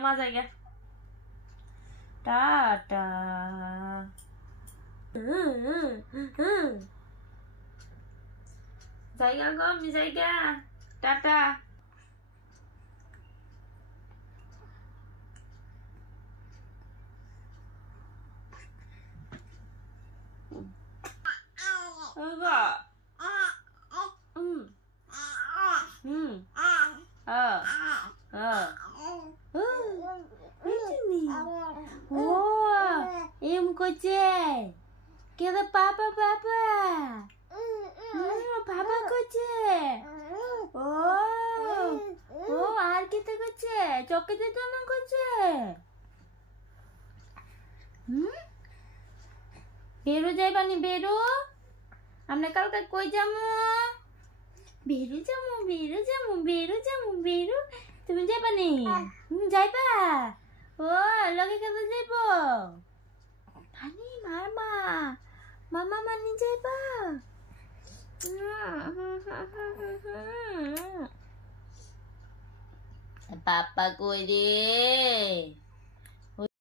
मजा गया टाटा जाएगा गम जाएगा Tata Em coche. Queda papa papa. Papa coche. Oh, আর কিতে coche? চকে দিতে না coche? বেরো যাইবানি বেরো আমরা কালকে কই যামু বেরো যামু বেরো যামু বেরো যামু বেরো তুমি যাইবানি যাইবা ও লগে কেন যাইবো পানি মামা মামা মানি যাইবা পাপা কই রে